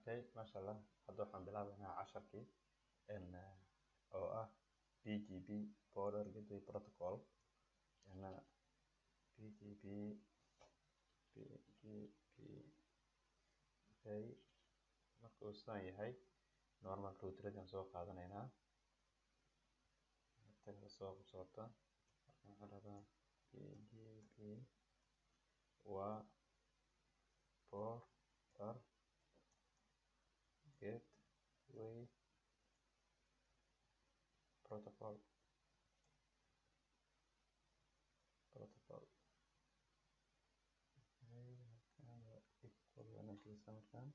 okay ما شاء الله hadda waxaan bilaabaynaa casharkii oo ah BGP Border Gateway Protocol BGP okay marka uu saan yahay normal router-dan soo qaadanaynaa inta soo qabsata waxaan rabaa BGP waa Border Gateway Protocol equal kiisa markaan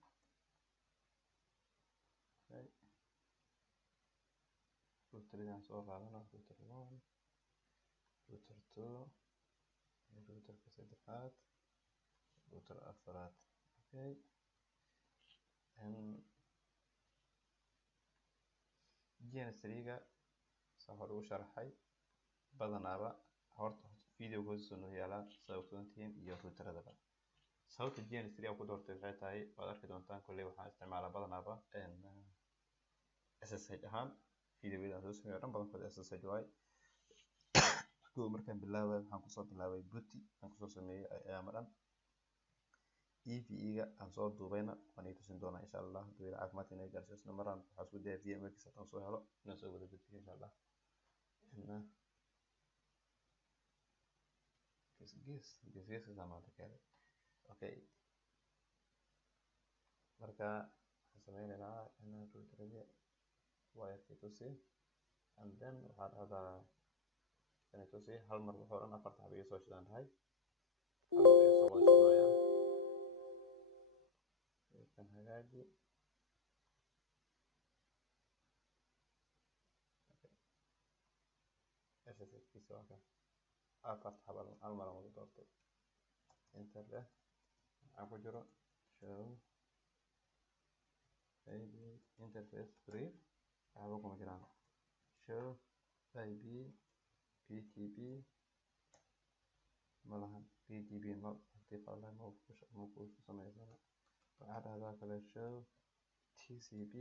router-dan soo qaadana router 1 router 2 router saddexaad router afraad okay GNS3-ga soo hor u sharaxay badanaaba horta video hoostiisa noo yaala sababtoontiin iyo router-adaba sababta GNS3 ku doortay waxay tahay waad arki doontaan kullee waxaan isticmaalaa badanaaba SSH ahaan videoyada soo sameeyo dhan badan kooda SSH waay kuwa markaan bilaabay waxaan kusoo bilaabay booty aan kusoo sameeyay ayaama dhan EVE-ga aan soo duubayna waan idin tusin doonaa insha Allah haduu ila caafimaad inay gaarsiisno maraan waxaan isku dayaa VMware-kiisa aan soo helo inaan soo wada gudbiyo insha Allah gees maanta kale okay marka waxaan sameynaynaa inaan router-ga wire tusi and then waxaan rabaa inaan tusi hal mar wuxuu dhan afarta xabo soo shidaan tahay soo wada shidnayaan kan hagaaji SSH-kiisa waa kan afarta xabo hal mar aan wada doortay internet waxaan ku jiro show IP interface brief waxba kuma jiraan show IP PTP malahan PTP not active online ma ku samaysana waxaa dhahdaa kale show TCP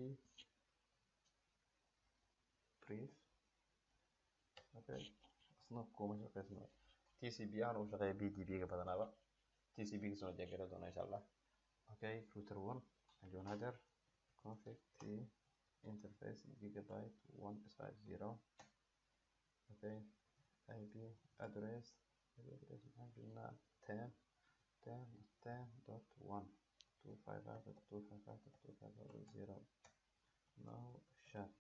brief okay asna kuma shaqeysna TCP aan u shaqeeyo BGP-ga badanaaba TCP-ga soo jeegara doona insha Allah okay router 1 ajoon hajar config T interface gigabyte 1/0 okay IP address 10.10.1 255.255.255.0 no shut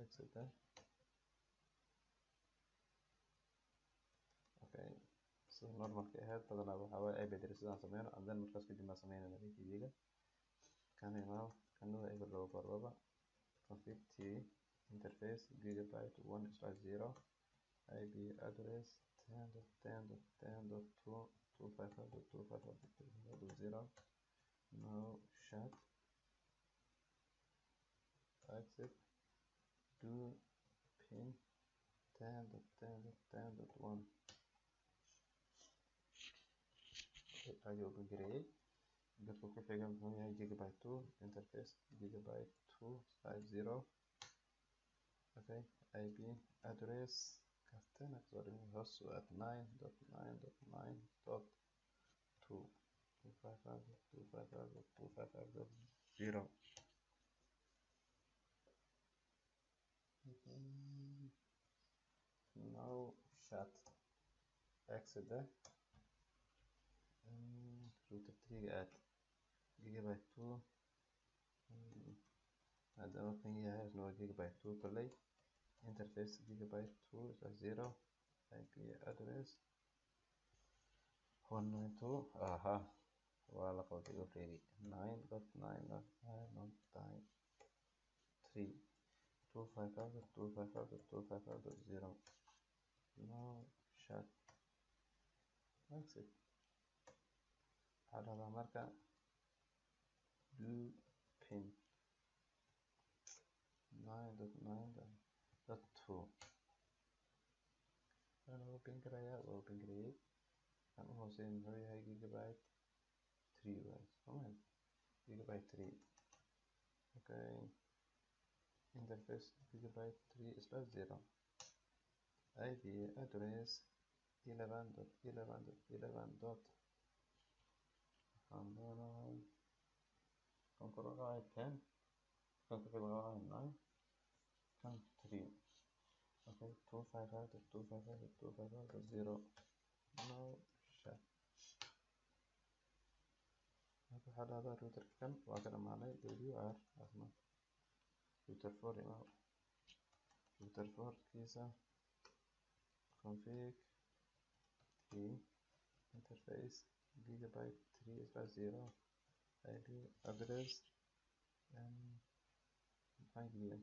exit that okay so normal ka ahayd badanaa waxaa waaye IP address sidaan sameyno and then markaas kadib aan sameynayna BGP-ga kanada eber laba barbaba config T interface gigabyte 1/0 IP address 10.10.10.255.255.255.0 no shut exit do pin 10.10.10.1 ayuu open gareeyay dadku ku xiga muxuu yahay gigabyte 2 interface gigabyte 250 okay IP address kastana sorry host at 9.9.9.2 255.255.255.0 no shut exit there router 3 at gigabyte 2 hadana kan yahay no gigabyte 2 play interface gigabyte 2.0 IP address 192 aha waa la qabtay already 9.9.9.3 255.255.255.0 no shut exit hadaba marka do pin 9.9.2 ana open gareeyay kan u hooseeyo muxuu yahay gigabyte 3 waay gigabyte 3. Okay, interface gigabyte 3/0. IP address 11.11.11. Concurrent 10, concurrent 9, country. Okay, 255.255.255.0. No shit. waxaa dhahdaa router kan waa ka dhamaaday WR asna router 4 imaw router 4 kiisa config t interface gigabyte 3/0 IP address maxaan geliyay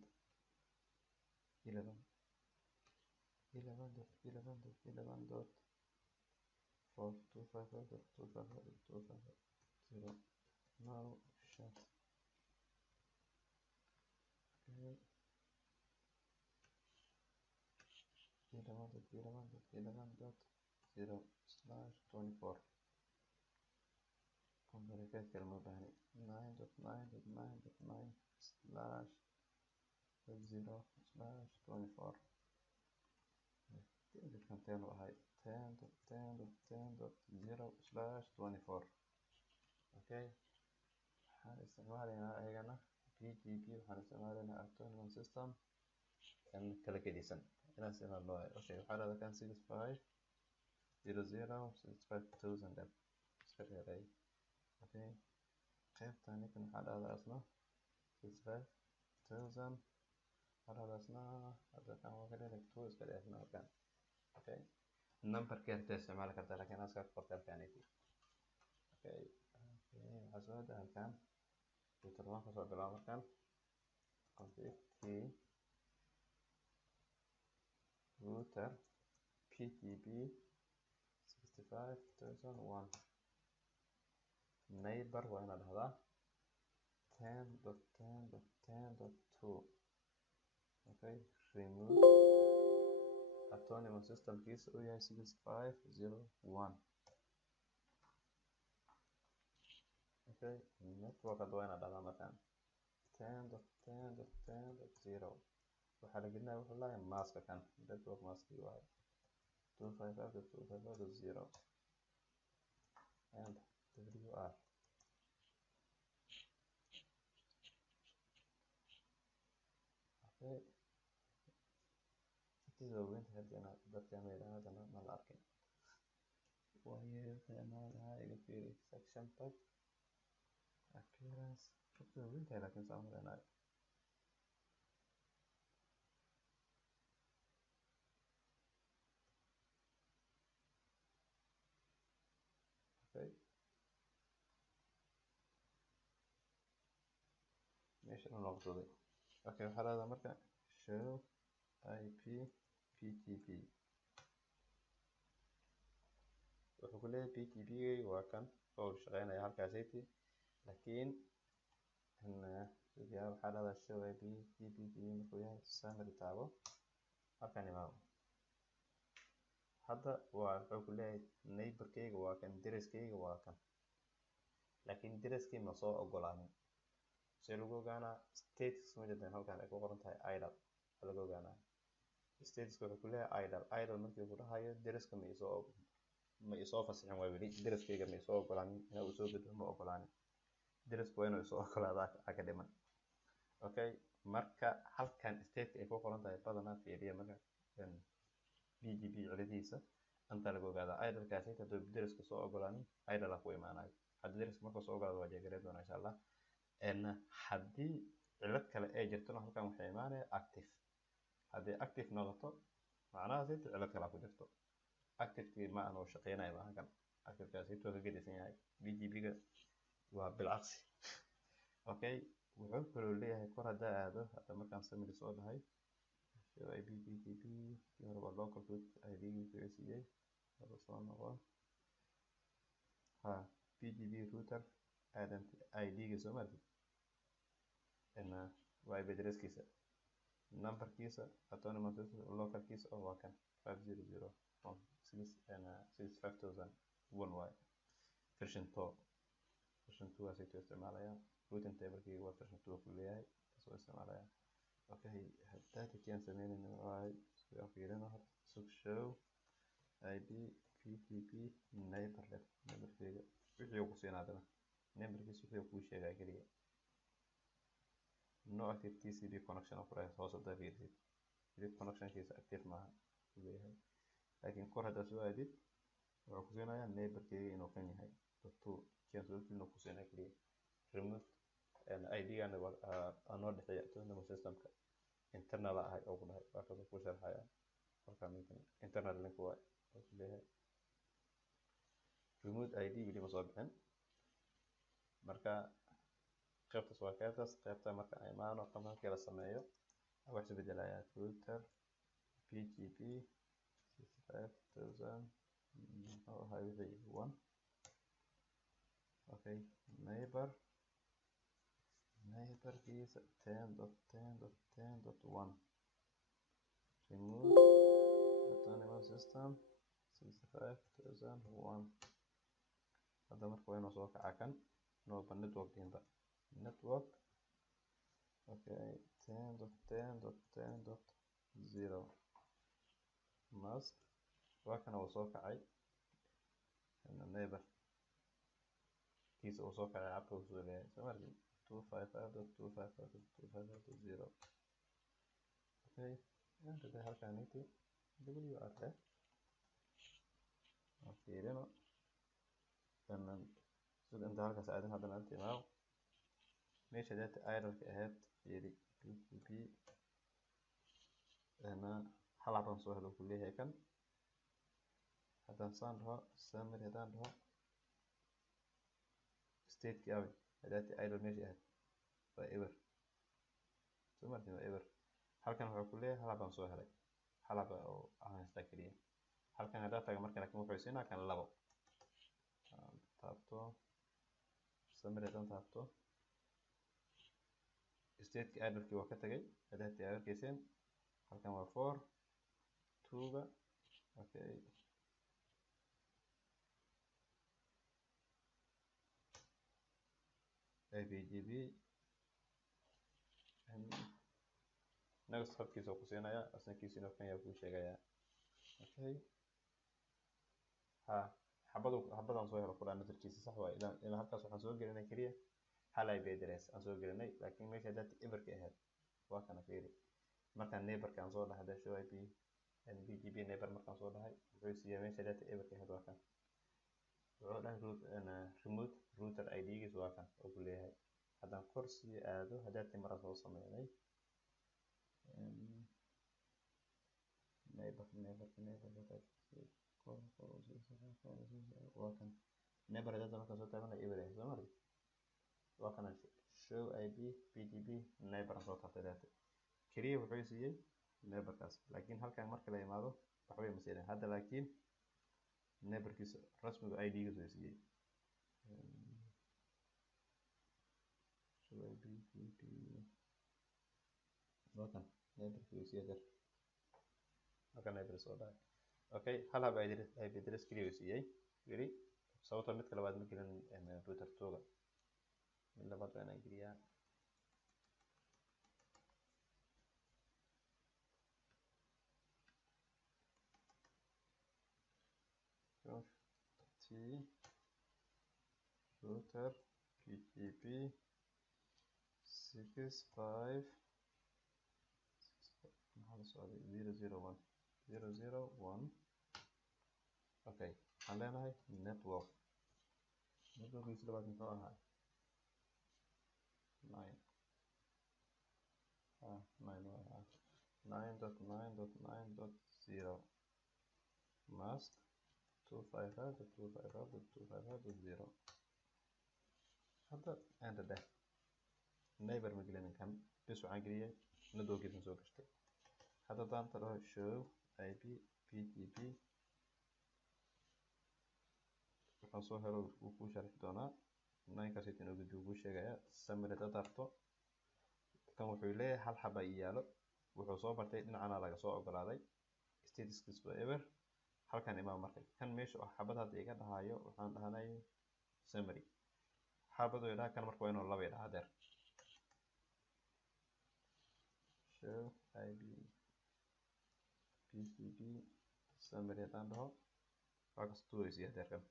11.11.11.4 no shit. Okay, 11.11.11.0/24. complicated kalma baahni 9.9.9/0/24. kan 10 ahay 10.10.10.0/24. okay, waxaan isticmaalaynaa ayagana PGP, waxaan isticmaalaynaa autonomous system kala gedisan inaan isticmaalno. okay, waxaa dhahdaa kan 6500 iska dheeray. okay, qaybtan ninkan waxaa dhahdaa asna 65,000 waxaa dhahdaa asna hadda kan waa ka dheeray 2 iska dheerna halkan. okay, numberka yarta isticmaali kartaa laakiin aska qorta halkan. okay, waxaa soo hadda halkan router 1 kasoo bilaabo markan config t router PTP 65,001 neighbor waa inaad dhahdaa 10.10.10.2. okay, remove autonomous system kiisa uu yahay 6501. okay, network hadda waa inaad dhahdaa markaan 10.10.10.0. waxaa la gelinaya wuxuu lahay maska kan network maski waaye 255.255.0 and WR. okay, sida weynta hadana dadka meelaha ma la arkin waaye qiimaha iga fiiri section tag appearance sida weynta laakiin saameynaa. okay, meesha loo noqday. okay, waxaa dhahdaa marka show IP PTP. wuxuu ku leeyahay PTP waa kan oo shaqeynaya halkaasaytii laakiin waxaa dhahdaa show IP PTP markuu yahay summary taabo halkan imaam. hadda wuxuu ku leeyahay neighborkayga waa kan, deriskayga waa kan, laakiin deriskii ma soo ogolaanin. si lagu ogaanaa status ma jirtaan halkan ay ku qoran tahay idle lagu ogaanaa status wuxuu ku leeyahay idle markii uu dhahayo deriska ma isoo fasixin waa weli deriskayga ma isoo ogolaanin inuu soo gudbo ma ogolaanin. derisku waa inuu isoo ogolaadaa ka dhiman. okay, marka halkan state ay ku qoran tahay badanaa fiiriya marka PGP ciladiisa anta lagu ogaadaa idlekaasi hadduu deriska soo ogolaanin idle ku imaanayo. haddii deriska markuu soo ogolaado waa jeegareed doona insha Allah. haddii cilad kale ay jirtona halkan waxay imaanaya active. haddii active noqoto macnaha saytu cilad kale ku jirto. active ma aanu shaqeynayo maaha kan activekaasi intuu ka gedisan yahay PGP-ga waa bilcagsi. okay, wuxuu kaloo leeyahay kor haddaa aado hadda markaan summary soo dhahay show IP PTP waa local root ID-gii kaga siiyey hada soo noqon PGP router ID-ga soo martid waa IP addresskiisa numberkiisa autonomous localkiisa oo waa kan 500 from 65,001 waaye version 2 2 isticmaalaya routing table kii waa version 2 ku leeyahay soo isticmaalaya okay data kii aan sameynayno waa soo fiirino show id ptp neighbor neighborkeega wixii uu ku siinaadana neighborkiisu wixii uu sheegay kaliya no active tcp connection of price hoos u dafiirsid tcp connection kiisa active maaha leeyahay laakiin kor hadda soo aadid wuxuu ku siinayaa neighborkeega inuu kan yahay dadku kiisu inuu ku siinay kaliya remove id gaan waa noo dhexeeya autonomous systemka internal ah oo ku dhahay waa ka ku sharxaya halka internal link waa leeyahay remove id wili ma soo bixin marka qaybtaas waa qaybta marka ay maano qaabka la sameeyo wax soo bedelaya router pgp 65000 oo hay'adda 1 okay neighbor keys 10.10.10.1 remove autonomous system 65001 هذا marka waa inuu soo kaca kan nooba network inta network okay 10.10.10.0 mask waa kana uu soo kacay neighbor kiisa uu soo kacay abka uu soo leeyahay soo markii 255.255.255.0 okay inta halkaan intii wr okay reno dan sida inta halkaas aadan hadana intii maaw meesha data error-ka ahayd fiiri ptp ana halaban soo helo ku leeyahay kan haddaan saan dhaho summary haddaan dhaho state-ki awe data error meesha ahayd waa ever soo markii waa ever halkan wuxuu ku leeyahay halaban soo helay halaba oo aan haysta kaliya halkan hadda taga markan laakiin wuxuu siinaa kan labo taabto summary haddaan taabto state-ki error-kii waa ka tagay data error-kiiseen halkan waa 4 2 okay IPGB next habkiisa ku siinaya asna kiisina kan yaa ku sheegaya okay xabadan soo helo quraan naftirkiisa sax waa ilaa halkaas waxaan soo gelinay kaliya hal IP address aan soo gelinay laakiin meesha data ever-ka ahayd waa kana fiiri markaan neighbor-ka aan soo dhahay show IP IPGB neighbor markaan soo dhahay wuxuu siiyay meesha data ever-ka ahayd waa kan wuxuu dhahay remote router ID-giisa waa kan oo ku leeyahay haddaan kor sii aado haddaad mara soo sameynay neighbor waa kan neighbor data markaan soo taabanay ever ahayd soo markii waa kana show IP pgp neighbor soo taabtay data kaliya wuxuu siiyay neighbor-kaas laakiin halkan marka la imaado waxbay ma siinin hadda laakiin neighbor-kiisa rasmiga ID-giisa way siiyay wakan neighbor-kii way siiyay wakan neighbor soo dhahay okay hal hab IP address kaliya way siiyay weli sababtoo mid labaad ma gelin router 2-ga mid labaad waa inaan geliyaa t router pgp 65 001 okay waxaan leenahay network networkiisa labaad muxuu ahaa 9.9.9.0 mask 255.255.255.0 hadda enter dheh neighbor ma gelinin kan bis waxaan geliyay networkiisa soo gashtay hadda daanta dhaho show IP pgp waxaan soo helo uu ku sharxi doonaa 9kaas inuu gudbiyo ku sheegaya summary data taabto kan wuxuu leeyahay hal xaba yaalo wuxuu soo bartay dhinacana laga soo ogolaaday statistics forever halkan imaam markay kan meesha xabad hadda iga dhahayo waxaan dhahanay summary xabadu idhaa kan marka waa inuu laba idhaa hadeer show ib pcb summary haddaan dhaho waa kastuuraysa hadeerkan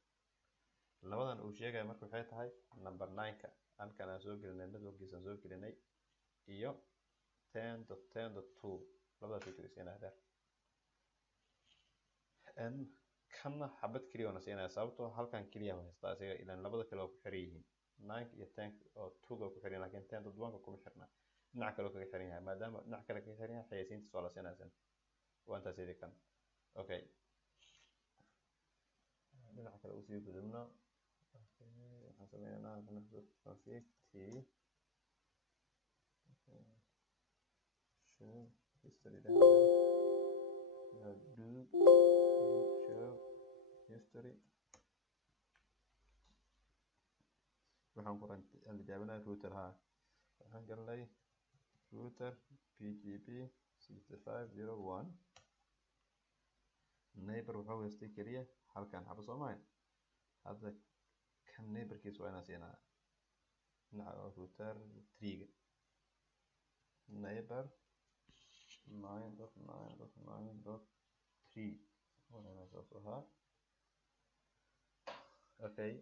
labadan uu sheegaya marka waxay tahay number 9ka halkan aan soo gelinay networkiisaan soo gelinay iyo 10.10.2 labadaas way tirisiinaa hadeer kanna xabad keliya wana siinaya sababtoo halkan keliya haystaa isaga ilaan labada kale waa ku xiran yihiin 9 iyo 10 oo 2 ku xiran laakiin 10.1 kuma xirna dhinac kale kaga xiran yahay maadaama dhinac kale kaga xiran yahay xayeysiintiisa waa la siinaysan waa intaas idin kan okay dhinac kale usii gudubno waxaan sameynaynaa config t show history do show history waxaan ku tijaabinaa router ha waxaan galnay router pgp 6501 neighbor wuxuu haystay keliya halkan xabo Soomaali hadda kan neighborkiisa waa inaan siinaa dhinaca router 3 neighbor 9.9.9.3 وانا اساسها okay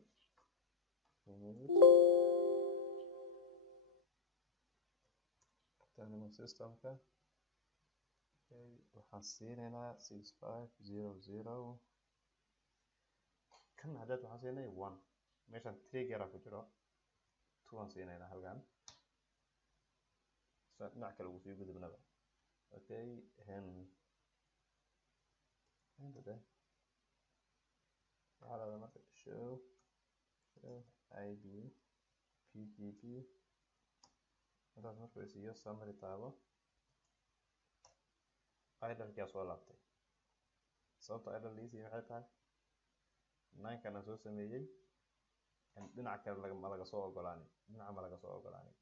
تاني system ka okay waxaan siinaynaa 6500 kan hadda waxaan siinay 1 meeshan 3 gaar ku jiro 2 aan siinaynaa halkan dhinac kale ugu sii gudubnaba okay ده على منطقة show ib pgp هذا مركز يسير summary تابع idle كاس ولا بتاعي صوت idle ليسي محيطها 9 كان أسوس سميجي دينا عكر ما لقى صوت قلاني دينا ما لقى صوت قلاني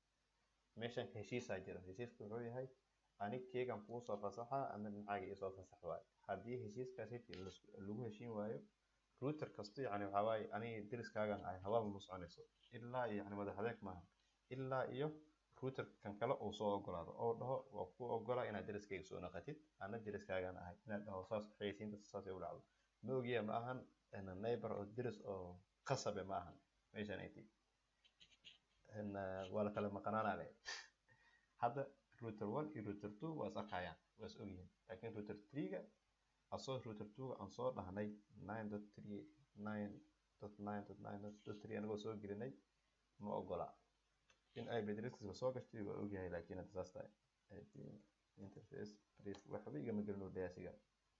ماشان كهشيس هاجر هشيس كروي هاي أنا كي كان فوق صوت صحة أنا من حاجة صوت صح واي هذه هشيس كاسيتي اللي هشين وايو روتر كاستي يعني هواي أنا درس كاغان أي هوا النص عنيسو إلا يعني ما ده هذاك ما إلا إيوه روتر كان كلا أو صوت قلاد أو ده وقو أو قلا إن درس كي سو نقتيت أنا درس كاغان أي إن ده صاص حيسين تصاص يقول عضو نوجي معهن إن النيبر أو درس أو قصب معهن إيش أنا إتي إن ولا كلام قنان عليه هذا روتر 1 iyo router 2 waa sakayaan waa is ogyihiin laakiin router 3 asoo router 2 aan soo dhahnay 9.3 anagoo soo gelinay ma ogola in ay bedriskiisa soo gashtay waa ogyahay laakiin hadda saas tahay interface please waxba igama gelin oo daasiga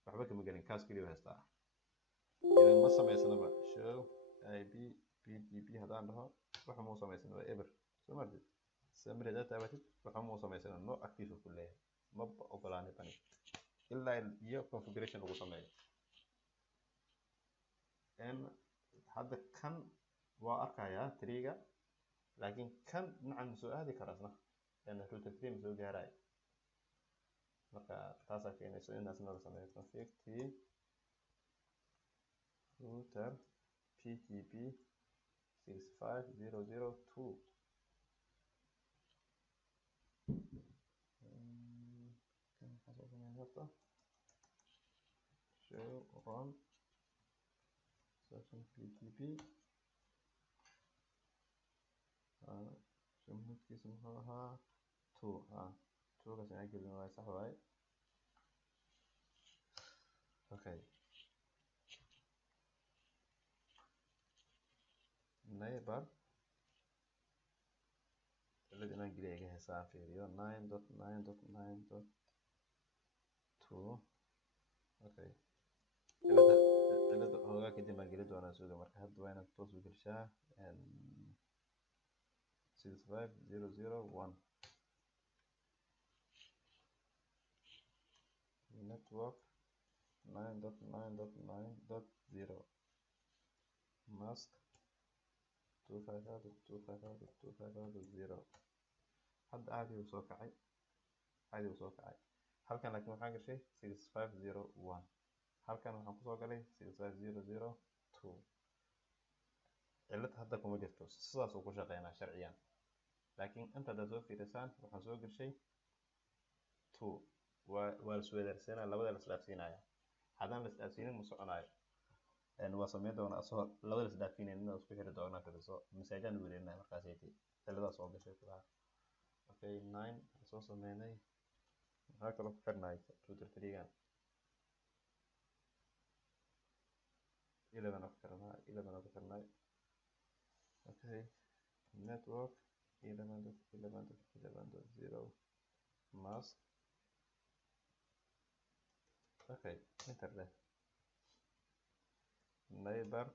waxba kama gelin kaas kaliya haystaa idan ma sameysnaba show ib pgp hadaan dhaho waxa ma sameysnaba ever soo martid summary data abatid waxa ma sameysnaa no active ku leeyahay ma ogolaanay bani illa iyo configuration lagu sameeyo hadda kan waa arkayaa 3ga laakiin kan dhinacan soo aadi karasna router 3 ma soo gaaray marka taas ay keenayso inaas nala sameeyo config t router pgp 65002 show run session pgp شمهدكيس محوها 2 2 بس أنا أجيب لنا صح واي okay neighbor الذي أنا أجيب لك حساب فيديو 9.9.9.2 okay الذي هو كده ما جلد وأنا سوده مركز وين التوصل بالشاه 65001 network 9.9.9.0 mask 255.255.255.0 hadda caadi uu soo kacay halkan laakiin waxaan gashay 6501 halkan waxaan ku soo galay 6502 cilad hadda kuma jirto sidaas uu ku shaqeynaa sharciyan laakiin inta haddaad soo fiirisaan waxaan soo gashay 2 waa la isweydaarsanaa labada la isdhaafsiinaya haddaan la isdhaafsiinin ma soconayo waa sameyn doonaa asoo labada la isdhaafsiinayn inaad isku xiri doonaa firiso masaajaan welinaa markaasaytii ciladaas soo gashay kulaha okay 9 soo sameynay maxaa kaloo ku xirnay router 3gan 11 ku xirnay okay network 11.11.0 mask okay internet neighbor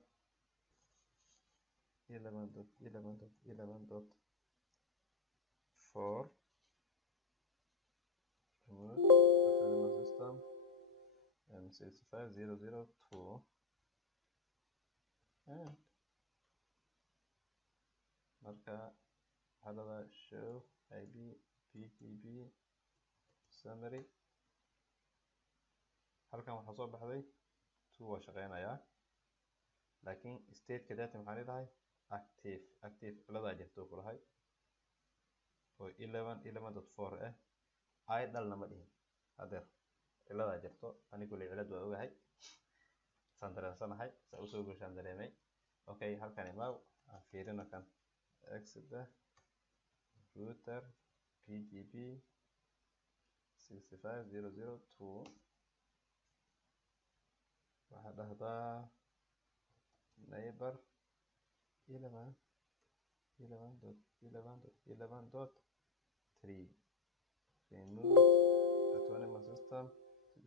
11.11.11.4 remote autonomous system and 65002 and marka hadada show ib pgp summary halkan waxaa soo baxday 2 waa shaqeynayaa laakiin state ka data maxaa leedahay active ciladaa jirto kulahay oo 11.11.4 idle lama dhihin hadeer ciladaa jirto anigu le cilad waa ogahay saan dareensanahay saa usoo gashaan dareemay okay halkan imaaw aan fiirino kan exit router pgp 65002 waxaa dhahdaa neighbor 11.11.11.3 remote autonomous system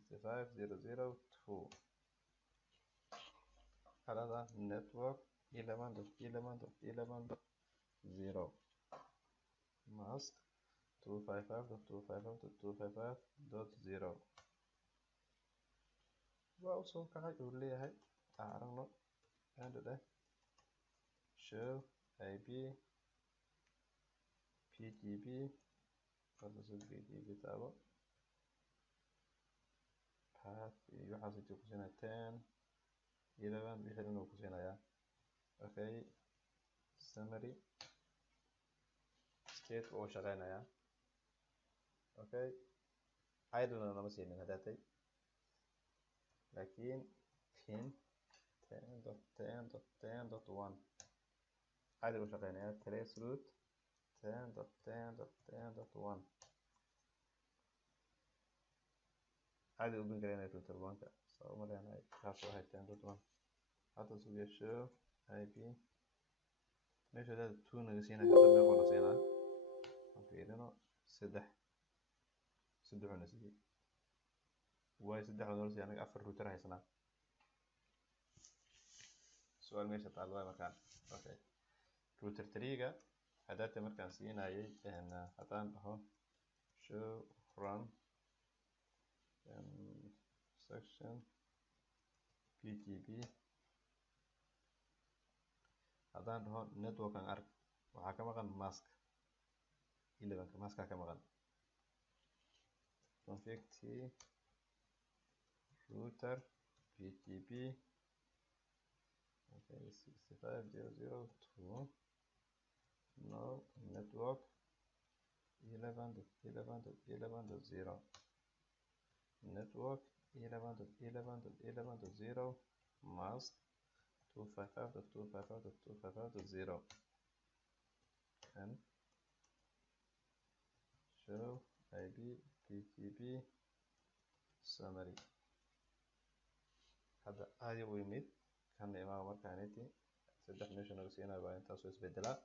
65002 halada network 11.11.11.0 mask 255.255.255.0 waa usoo kacay uu leeyahay aragno and show ip pgp pgp taabo path iyo waxaas intuu kusiinaya 10 11 wixii inuu kusiinaya okay summary state oo shaqeynaya okay idle lama siinin hadaatay laakiin pin 10.10.10.1 idle u shaqeynaya trace route 10.10.10.1 عادي open gareynaya router 1ka soo umaleynaya kaas oo ahay 10.1 hadda sugiya show ip meesha hadaad 2 naga siinaya hadda meeqoo na siinaa aan fiirino 3 na siiyey waayo 3 noo siiyay anaga 4 router haysanaa su'aal meesha taalo waay markaan okay router 3ga hadaata markaan siinayay haddaan dhaho show run section pgp haddaan dhaho network aan ark waxaa ka maqan mask 11 maska ka maqan config t router pgp okay 65002 no network 11.11.11.0 network 11.11.11.0 mask 255.255.255.0 and show ip pgp summary hadda aadi u yimid kan imaam markaaniti 3 meesha naga siinaya baa intaas oo isbedelaa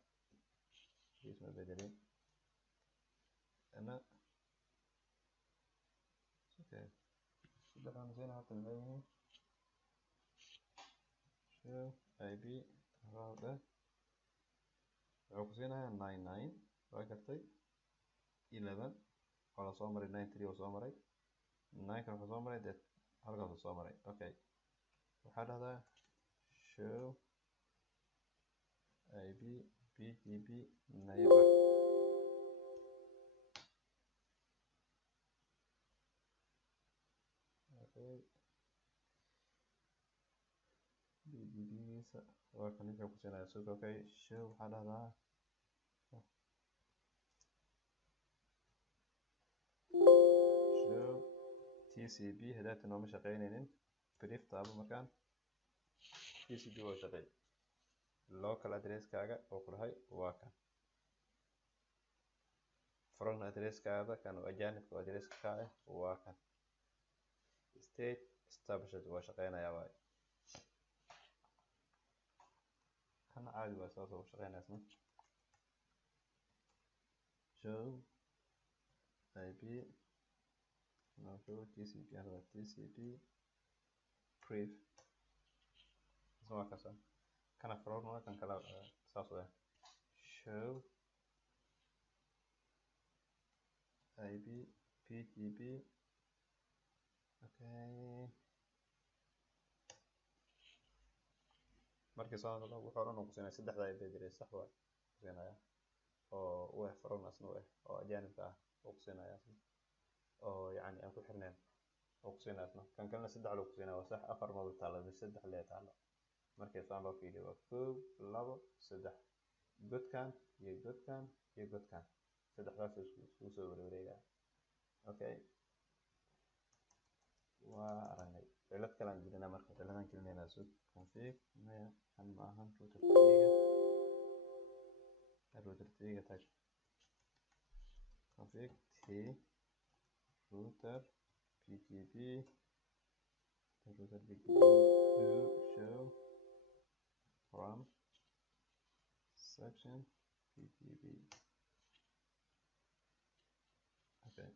isma bedelin ana okay sidaan zeena hata leeyahay show ip router wuxuu ku siinayaa 99 waa gartay 11 oo la soo maray 93 oo soo maray 9 kan wuxuu soo maray dad halkaas soo maray okay waxaa dhahdaa show ip pgp neighbor okay pgp وكان يجي كوسينا سوق اوكي شو على هذا شو تي سي بي هدات انه مش شغالين بريف طابو مكان تي سي بي وشغال local address كاغا وكلهاي واكا foreign address كاغا كانوا اجانب address كاغا واكا state established وشغالين يا واي كان عادي واساسا وشغالين اسمه شو اي بي شو تي سي بي هذا تي سي بي بريف اسمه كذا كان فرون ولا كان كلا ساسو show ib pgb okay markii soo noqdo wuxuu oran ku siinay saddexda ib diray sax waa siinaya oo wax فرون asna oo ajaanibka ah oo ku siinaya oo yani aan ku xirneen oo ku siinay asna kan kalena saddex loo ku siinay waa sax afar ma taalo saddex leeyahay taalo markii soo loo fiiriyo waa 1 2 3 godkan iyo godkan iyo godkan saddexdaas isku soo wareegaya okay waa aragnay cilad kale aan jirnaa marka ciladan keenayna soo config maya aan ma ahan router tiga tag config t router pgp router pgp to show from section pgp okay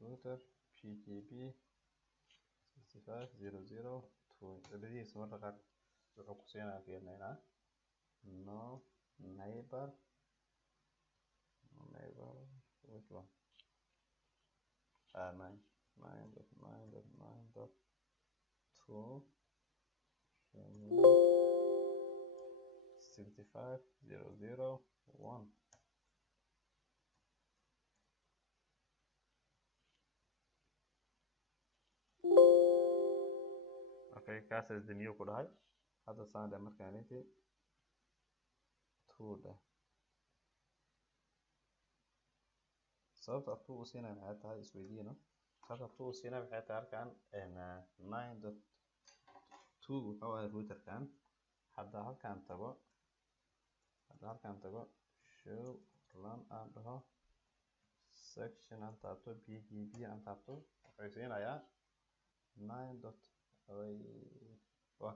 router pgp 6500 بدي مرة قد وحكسينا في هنا no neighbor which one 9.9.9.2 65001 okay kaas is the new ku dhahay hadda saada markaan intii 2 da sababta afku u siinay maxay tahay isweydiino sababta afku u siinay maxay tahay halkan 9.2 wuxuu ahaa routerkan hadda halkan tago show run aan dhaho section aan taabto pgp aan taabto wuxuu siinayaa 9. waa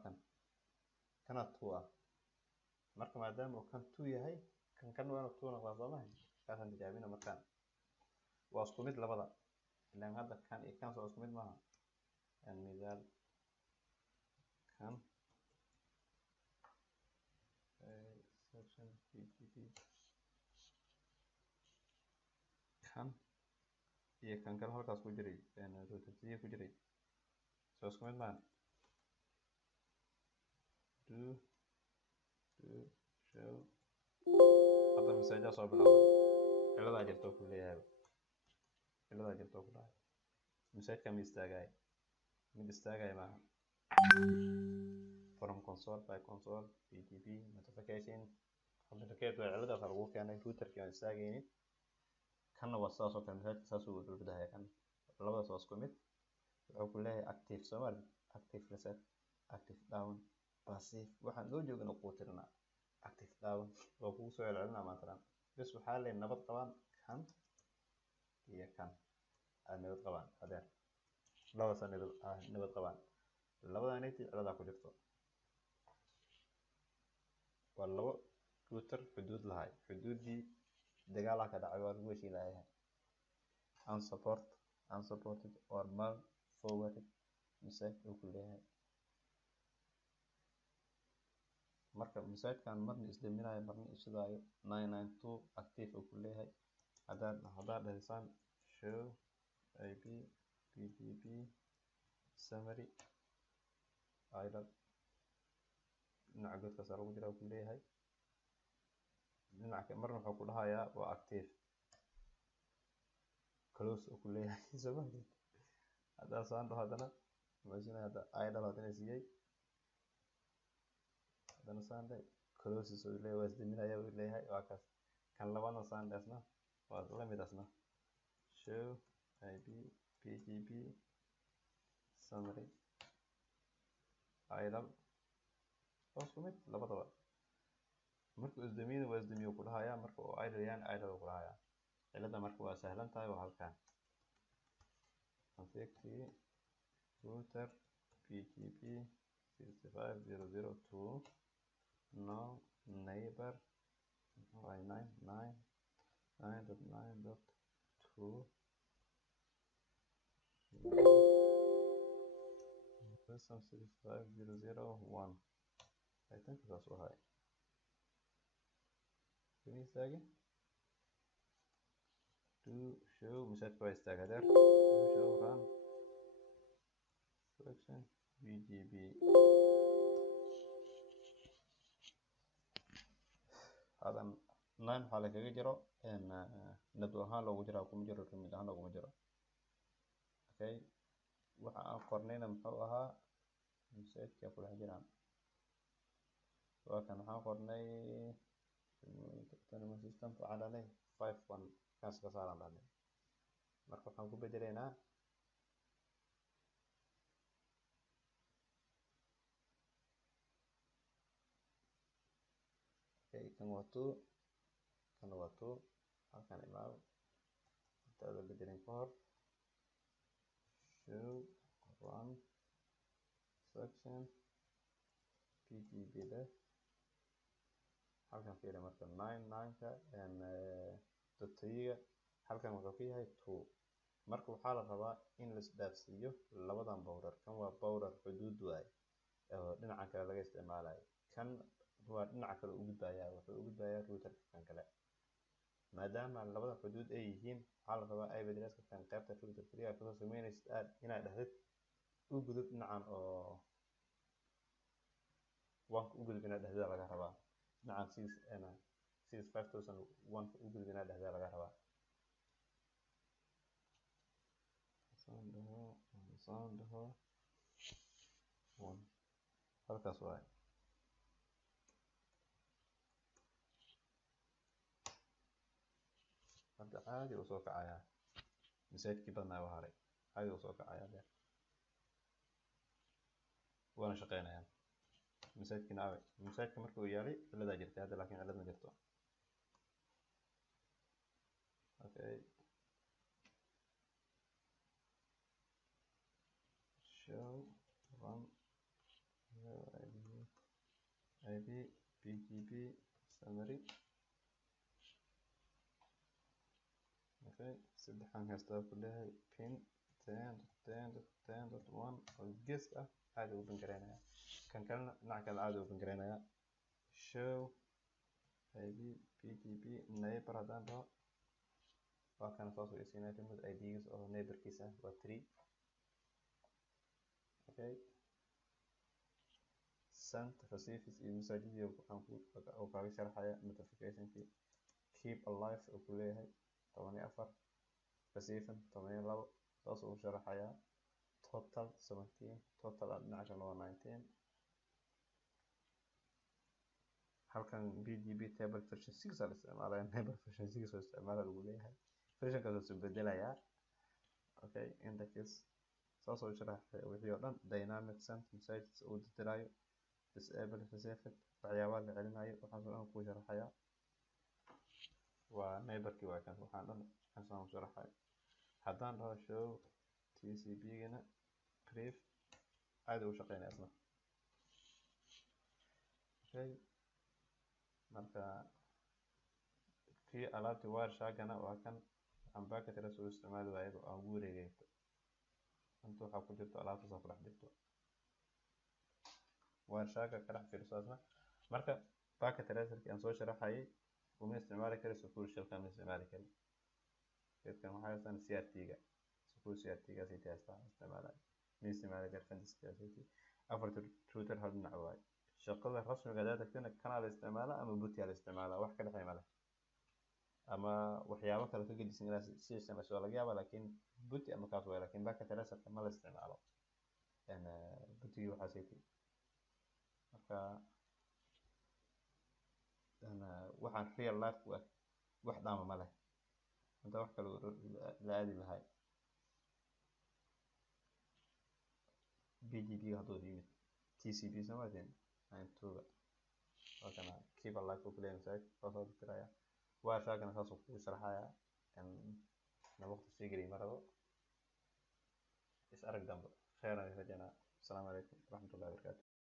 kana 2 ah marka maadaama uu kan 2 yahay kan waa 2 noqdaa soo maaha kaasaan tijaabina markaan waa isku mid labada ilaan hadda kan iyo kan soo isku mid maaha midaal kan section pgp kan iyo kan kale halkaas ku jiray router ku jiray soo isku mid maaha do show hadda masajaa soo bilowday ciladaa jirto ku leeyahay ciladaa jirto ku dhahay masajka ma istaagay mid istaagay maaha from console by console pgp notification authenticate waa ciladaas lagu keenay routerkii aan istaagaynin kanna waa sidaas oo kale masajka saas uu dulbidahaya kan labadaas waa isku mid wuxuu ku leeyahay active somali active reset active down passive waxaan loo joogin ugu tirnaa active down oo kugu soo celcelinaa maanta bas waxaa leeyahay nabad qabaan kan iyo kan aad nabad qabaan adeer labadaas nabad qabaan labadan intii cilada ku jirto waa labo router xuduud lahay xuduudii dagaal ka dhacay waa lagu heshiin lahaa unsupported or mal forwarded message uu ku leeyahay marka message-kan marna isdaminayo marna ishadaayo 992 active uu ku leeyahay haddaad dhahisaan show ip pgp summary idle dhinaca godka sare ugu jira uu ku leeyahay dhinaca marna wuxuu ku dhahayaa waa active close uu ku leeyahay sababta hadda saan dhaho hadana muujinaya hadda idle hadana siiyay kana Sunday closes uu leeyahay wasdiminaya uu leeyahay waa kaas kan labana Sunday asna waa la mid asna show ib pgb summary idle oskumid labadaba markuu isdamiyo wasdimiyo ku dhahaya marka uu idle yaan idle ku dhahaya cilada marka waa sahlan tahay waa halkan config router pgp 65.0.0.2 no neighbor 9.9.9.2 system 65.0.0.1 I think that's what I can you say again to show message price tag there to show run selection BGB هذا 9 حالة كذا جرا إن ندوها لو جرا كم جرا كم ده لو كم جرا okay وقرنينا محوها نسيت كيف كل حاجة وكان قرني تنمو سيستم فعل عليه 5.1 كاس كسر عليه مركب كم كبدرينا kan waktu akan email kita ada bedain for show run section pgb deh halkan fiiri marka 9 and the 3 halkan wuxuu ku yahay 2 marka waxaa la rabaa in la isdhaafsiiyo labadan border kan waa border xuduud waay dhinaca kale laga isticmaalayo kan waa dhinaca kale ugu gudbaya wuxuu ugu gudbayaa router kan kale maadaama labada xuduud ay yihiin waxaa la rabaa IP address kan qaybta router kaliya ka sameynaysa inaad dhahdid u gudub dhinacan oo waan u gudub inaad dhahdid laga rabaa dhinacan 65001 u gudub inaad dhahdid laga rabaa soundaho halkaas waay hadda caadi uu soo kacaya message-kii badnaa waa haray caadi uu soo kacaya dheer waana shaqeynayaan message-kii naawe message-ka markuu yaalay ciladaa jirtay hadda laakiin cilad ma jirto okay show run ib pgb summary okay saddexan kasta ku leeyahay pin 10.10.10.1 oo gees ah caadi u bangareynaya kan kalena dhinaca kale caadi u bangareynaya show ib pgb neighbor haddaan dhaho waa kana saas u isiinaya timid idgiis oo neighborkiisa waa 3 okay send receives iyo message-yadii waxaan ku kaaga sharxaya notification-kii keep alive oo ku leeyahay 14 receive 12 saas uu sharaxaya total 17 total dhinaca kale waa 19 halkan BGP table version 6 la isticmaalaya neighbor version 6 oo isticmaala lagu leeyahay version kaas oo beddelaya okay index saas uu sharaxaya wixii oo dhan dynamic send messages uu diraayo disable receive waxyaabaha la celinayo waxaas oo dhan ku sharaxaya waa neighborkii waa kan waxaan dhan xasan u sharaxay haddaan dhaho show tcp-gana brief caadi u shaqeynaya isna okay marka kii alaabtii wiresharkana waa kan aan packet address u isticmaali waayo aan ugu wareegaysto inta waxaa ku jirto alaabtaas ku dhex jirto wiresharka ka dhex fiirso asna marka packet addresskii aan soo sharaxayay uma isticmaali kari secure shell kan isticmaali kari dadkan waxay haystaan CRT-ga secure CRT-ga si taasta isticmaalay ma isticmaali kari fantasy afarta router hal dhinac waay shaqada rasmiga ah dadkana kana la isticmaala ama boot la isticmaala wax ka dhaxay male ama waxyaabo kale ka gedisan ilaa system soo laga yaabo laakiin boot ama kaas way laakiin packet address ma la isticmaalo boot waxa saytay marka waxaan real life u eg wax dhaama ma leh inta wax kale la aadi lahay BGP hadduu yimid TCP samaadeen intuba wakana keep alive u kaleeyahay site soo diraya waa shaagana saas ku sharaxaya in waqti sii geliyo marabo is arag dambe khayr aan rajayna. Assalamu alaykum warahmatullahi wabarakatuh.